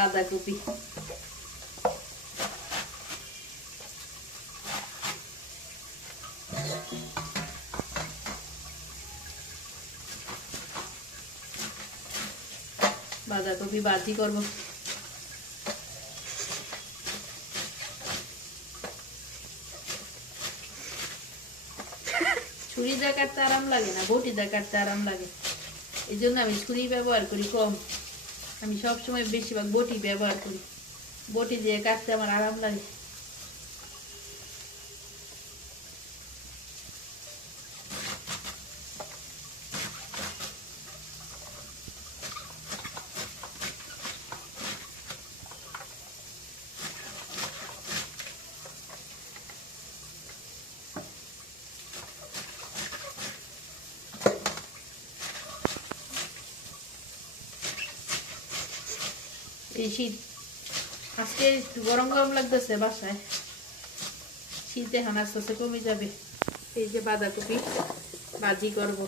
বাঁধাকপি। বাঁধাকপি ভাজি করব। ছুরি দিয়ে কাটতে আরাম লাগে না, বটি দিয়ে কাটতে আরাম লাগে, এই জন্য আমি ছুরি ব্যবহার করি কম। আমি সবসময় বেশিরভাগ বটি ব্যবহার করি, বটি দিয়ে কাটতে আমার আরাম লাগে। এই শীত আজকে একটু গরম গরম লাগতেছে বাসায়, শীত এখন আস্তে আস্তে কমে যাবে। এই যে বাঁধাকপি ভাজি করব।